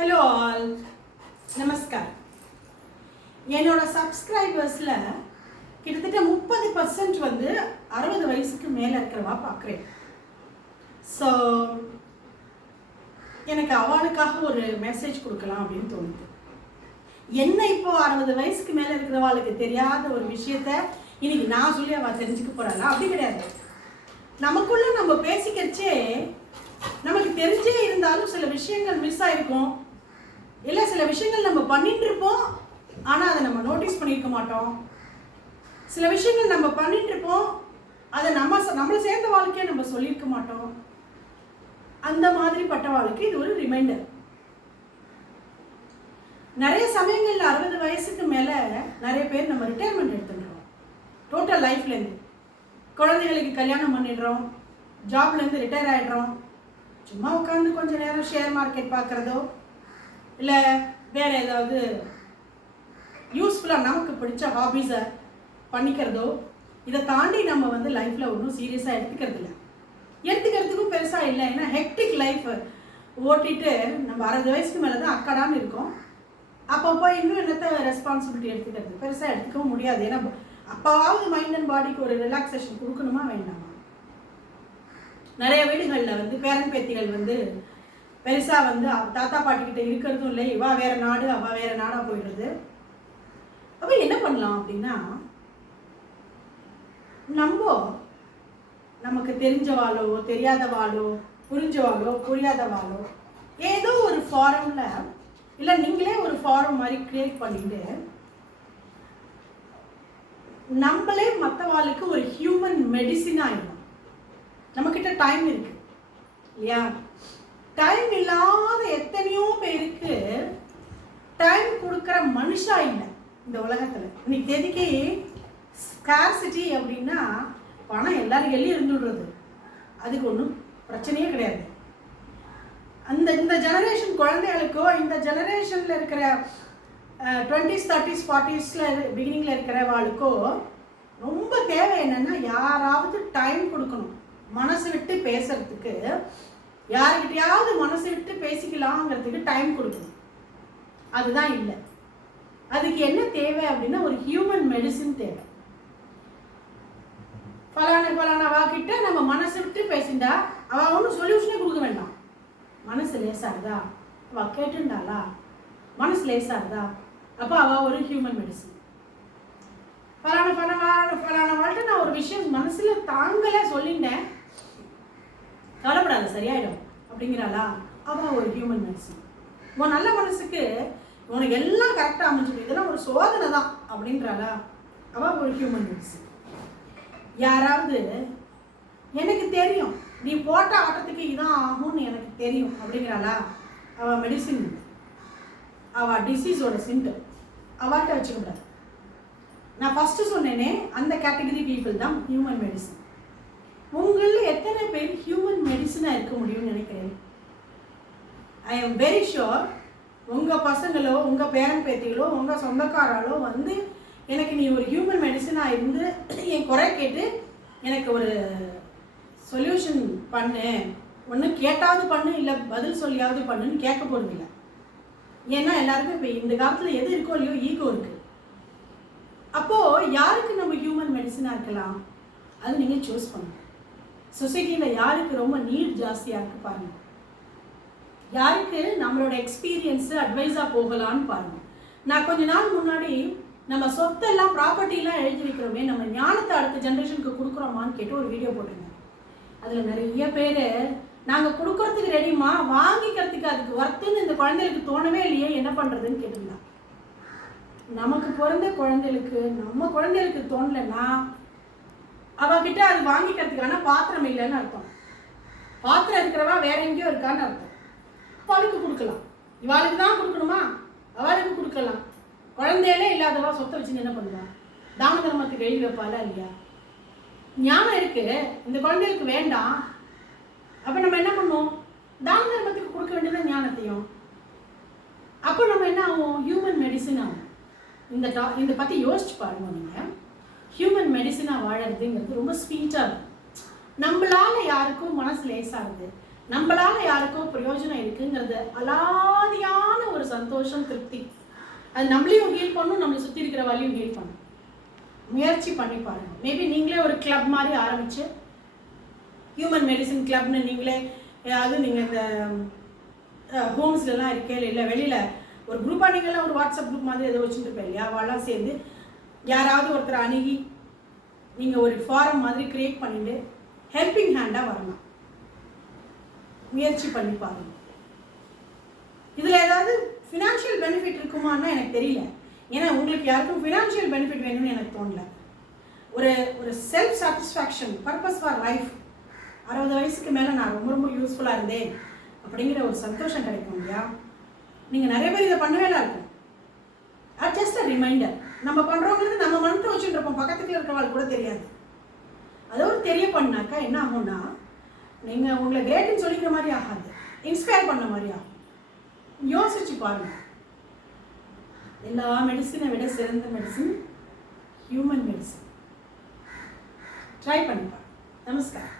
Hello all நமஸ்கார் என்னோட சப்ஸ்கிரைபர்ஸில் கிட்டத்தட்ட முப்பது பர்சன்ட் வந்து அறுபது வயசுக்கு மேலே இருக்கிறவா பார்க்குறேன் ஸோ எனக்கு அவளுக்காக ஒரு மெசேஜ் கொடுக்கலாம் அப்படின்னு தோணுது. என்ன இப்போ அறுபது வயசுக்கு மேலே இருக்கிறவாளுக்கு தெரியாத ஒரு விஷயத்த இன்னைக்கு நான் சொல்லி அவள் தெரிஞ்சுக்க போகிறாளா அப்படி கிடையாது. நமக்குள்ள நம்ம பேசிக்கிறச்சே நமக்கு தெரிஞ்சே இருந்தாலும் சில விஷயங்கள் மிஸ் ஆயிருக்கும். இல்லை சில விஷயங்கள் நம்ம பண்ணிட்டு இருப்போம் ஆனால் அதை நம்ம நோட்டீஸ் பண்ணியிருக்க மாட்டோம். சில விஷயங்கள் நம்ம பண்ணிட்டு இருப்போம் அதை நம்ம நம்மளை சேர்ந்த வாழ்க்கையை நம்ம சொல்லியிருக்க மாட்டோம். அந்த மாதிரி பட்ட வாழ்க்கை இது ஒரு ரிமைண்டர் நிறைய சமயங்களில் அறுபது வயசுக்கு மேலே நிறைய பேர் நம்ம ரிட்டையர்மெண்ட் எடுத்துடுறோம். டோட்டல் லைஃப்லேருந்து குழந்தைகளுக்கு கல்யாணம் பண்ணிடுறோம் ஜாப்லேருந்து ரிட்டையர் ஆகிடுறோம் சும்மா உட்காந்து கொஞ்சம் நேரம் ஷேர் மார்க்கெட் பார்க்குறதோ இல்லை வேறு ஏதாவது யூஸ்ஃபுல்லாக நமக்கு பிடிச்ச ஹாபீஸை பண்ணிக்கிறதோ இதை தாண்டி நம்ம வந்து லைஃப்பில் ஒன்றும் சீரியஸாக எடுத்துக்கிறது இல்லை எடுத்துக்கிறதுக்கும் பெருசாக இல்லை. ஏன்னா ஹெக்டிக் லைஃப் ஓட்டிட்டு நம்ம அறுபது வயசுக்கு மேலே தான் அக்கடான்னு இருக்கோம். அப்பப்போ இன்னும் என்னத்த ரெஸ்பான்சிபிலிட்டி எடுத்துக்கிறது? பெருசாக எடுத்துக்கவும் முடியாது. ஏன்னா அப்பாவது மைண்ட் அண்ட் பாடிக்கு ஒரு ரிலாக்ஸேஷன் கொடுக்கணுமா வேண்டாமா? நிறைய வீடுகளில் வந்து பேரன் பேத்திகள் வந்து பெருசாக வந்து தாத்தா பாட்டி கிட்ட இருக்கிறதும் இல்லை. இவா வேற நாடு அவள் வேற நாடாக போயிடுறது அப்போ என்ன பண்ணலாம் அப்படின்னா நம்ம நமக்கு தெரிஞ்சவாளோ தெரியாதவாளோ புரிஞ்சவாளோ புரியாதவாளோ ஏதோ ஒரு ஃபாரமில் இல்லை நீங்களே ஒரு ஃபாரம் மாதிரி க்ரியேட் பண்ணிட்டு நம்மளே மற்றவாளுக்கு ஒரு ஹியூமன் மெடிசின் ஆகிடும் நம்மக்கிட்ட டைம் இருக்கு. இல்லையா? டைம் இல்லாத எத்தனையோ பேருக்கு டைம் கொடுக்குற மனுஷா இல்லை இந்த உலகத்தில். இன்னைக்கு தேதிக்கு ஸ்கார்சிட்டி அப்படின்னா பணம் எல்லாரும் எல்லாம் இருந்துடுறது அதுக்கு ஒன்றும் பிரச்சனையே கிடையாது. அந்த இந்த ஜெனரேஷன் குழந்தைகளுக்கோ இந்த ஜெனரேஷனில் இருக்கிற டுவெண்ட்டிஸ் தேர்ட்டிஸ் ஃபார்ட்டிஸில் பிகினிங்கில் இருக்கிறவாளுக்கோ ரொம்ப தேவை என்னென்னா யாராவது டைம் கொடுக்கணும். மனசு விட்டு பேசுறதுக்கு யாருக்கிட்டையாவது மனசு விட்டு பேசிக்கலாங்கிறதுக்கு டைம் கொடுக்கணும் அதுதான் இல்லை அதுக்கு என்ன தேவை அப்படின்னா ஒரு ஹியூமன் மெடிசின் தேவை பலான பலானவா கிட்ட நம்ம மனசு விட்டு பேசிண்டா அவ ஒன்றும் சொல்யூஷனே கொடுக்க வேண்டாம் மனசு லேசாகுதா அவள் கேட்டுண்டாளா மனசு லேசாகுதா அப்போ அவள் ஒரு ஹியூமன் மெடிசின் பலான ஃபலான ஃபலான வாழ்க்கை நான் ஒரு விஷயம் மனசில் தாங்கலை சொல்லிட்டேன் கவலைப்படாத சரியாயிடும். அப்படிங்கிறாளா? அவன் ஒரு ஹியூமன் மனசு உன் நல்ல மனசுக்கு உனக்கு எல்லாம் கரெக்டாக அமைஞ்சிடும். இதெல்லாம் ஒரு சோதனை தான் அப்படின்றாளா? அவ ஒரு ஹியூமன் மனசு யாராவது எனக்கு தெரியும். நீ போட்ட ஆட்டத்துக்கு இதான் ஆகும்னு எனக்கு தெரியும் அப்படிங்கிறாளா? அவ மெடிசின் அவ டிசீஸோட சிம்டம் அவள்கிட்ட வச்சுக்கூடாது நான் ஃபஸ்ட்டு சொன்னேனே அந்த கேட்டகரி பீப்புள் தான் ஹியூமன் மெடிசன் உங்களில் எத்தனை பேர் ஹியூமன் மெடிசனாக இருக்க முடியும்னு நினைக்கிறேன் ஐ எம் வெரி ஷுர் உங்கள் பசங்களோ உங்கள் பேரன் பேத்திகளோ உங்கள் சொந்தக்காராலோ வந்து எனக்கு நீ ஒரு ஹியூமன் மெடிசனாக இருந்து என் குறை கேட்டு எனக்கு ஒரு சொல்யூஷன் பண்ணு. ஒன்று கேட்டாவது பண்ணு இல்லை பதில் சொல்லியாவது பண்ணுன்னு கேட்க போகிறதில்ல ஏன்னா எல்லாருக்கும் இப்போ இந்த காலத்தில் எது இருக்கோ இல்லையோ ஈகோ இருக்குது அப்போது யாருக்கு நம்ம ஹியூமன் மெடிசனாக இருக்கலாம்? அது நீங்கள் சூஸ் பண்ணுங்கள் சொசைட்டியில் யாருக்கு ரொம்ப நீட் ஜாஸ்தியாக இருக்கு பாருங்க. யாருக்கு நம்மளோட எக்ஸ்பீரியன்ஸு அட்வைஸாக போகலான்னு பாருங்க. நான் கொஞ்ச நாள் முன்னாடி நம்ம சொத்தெல்லாம் ப்ராப்பர்ட்டிலாம் எழுதி வைக்கிறோமே நம்ம ஞானத்தை அடுத்த ஜென்ரேஷனுக்கு கொடுக்குறோமான்னு கேட்டு ஒரு வீடியோ போட்டிருந்தேன். அதில் நிறைய பேர் நாங்கள் கொடுக்கறதுக்கு ரெடிமா வாங்கிக்கிறதுக்கு அதுக்கு ஒர்த்துன்னு இந்த குழந்தைகளுக்கு தோணவே இல்லையே என்ன பண்ணுறதுன்னு கேட்டிருந்தாங்க நமக்கு பிறந்த குழந்தைகளுக்கு நம்ம குழந்தைகளுக்கு தோணலைன்னா அவகிட்ட அது வாங்கிக்கிறதுக்கான பாத்திரம் இல்லைன்னு அர்த்தம். பாத்திரம் இருக்கிறவா வேற எங்கேயோ இருக்கான்னு அர்த்தம். அவளுக்கு கொடுக்கலாம். இவாளுக்கு தான் கொடுக்கணுமா? அவளுக்கு கொடுக்கலாம். குழந்தையிலே இல்லாதவா சொத்தை வச்சு என்ன பண்ணுவா? தான தர்மத்துக்கு எழுதி வைப்பாளா இல்லையா? ஞானம் இருக்கு. இந்த குழந்தைகளுக்கு வேண்டாம். அப்போ நம்ம என்ன பண்ணுவோம்? தான தர்மத்துக்கு கொடுக்க வேண்டியதான் ஞானத்தையும். அப்போ நம்ம என்ன ஆகும் ஹியூமன் மெடிசன் ஆகும் இந்த டா இதை பற்றி யோசிச்சு பாருங்க நீங்கள் ஹியூமன் மெடிசனாக வாழறதுங்கிறது ரொம்ப ஸ்வீட்டாக இருக்கும். நம்மளால யாருக்கும் மனசு லேசாகுது. நம்மளால யாருக்கும் பிரயோஜனம் இருக்குங்கிறது அலாதியான ஒரு சந்தோஷம் திருப்தி. அது நம்மளையும் ஹீல் பண்ணும் நம்மளை சுற்றி இருக்கிற வழியும் ஹீல் பண்ணும். முயற்சி பண்ணி பாருங்க. மேபி நீங்களே ஒரு கிளப் மாதிரி ஆரம்பிச்சு ஹியூமன் மெடிசன் கிளப்னு நீங்களே ஏதாவது நீங்கள் இந்த ஹோம்ஸ்லலாம் இருக்கே இல்லை வெளியில் ஒரு குரூப்பாக நீங்களாம் ஒரு வாட்ஸ்அப் குரூப் மாதிரி ஏதோ வச்சுருப்பேன் இல்லையா? அவெல்லாம் சேர்ந்து யாராவது ஒருத்தர் அணுகி நீங்கள் ஒரு ஃபாரம் மாதிரி க்ரியேட் பண்ணிட்டு ஹெல்பிங் ஹேண்டாக வரலாம் முயற்சி பண்ணி பாருங்க. இதில் ஏதாவது ஃபினான்ஷியல் பெனிஃபிட் இருக்குமான்னா எனக்கு தெரியல. ஏன்னா உங்களுக்கு யாருக்கும் ஃபினான்ஷியல் பெனிஃபிட் வேணும்னு எனக்கு தோணல. ஒரு ஒரு self satisfaction purpose for life அறுபது வயசுக்கு மேலே நான் ரொம்ப ரொம்ப யூஸ்ஃபுல்லாக இருந்தேன். அப்படிங்கிற ஒரு சந்தோஷம் கிடைக்கும் இல்லையா? நீங்கள் நிறைய பேர் இதை பண்ணவே இருக்கும். ஜஸ்ட் அ ரிமைண்டர் நம்ம பண்ணுறோங்கிறது நம்ம மனத்தை வச்சுட்டு இருப்போம். பக்கத்துல இருக்கிறவங்களுக்கு கூட தெரியாது. அதை ஒரு தெரிய பண்ணாக்கா என்ன ஆகும்னா நீங்கள் உங்களை கிரேட்டுன்னு சொல்லிக்கிற மாதிரி ஆகாது. இன்ஸ்பயர் பண்ண மாதிரி ஆகும். யோசிச்சு பாருங்க. எல்லா மெடிசனை விட சிறந்த மெடிசின் ஹியூமன் மெடிசன் ட்ரை பண்ணி பாருங்க. நமஸ்காரம்.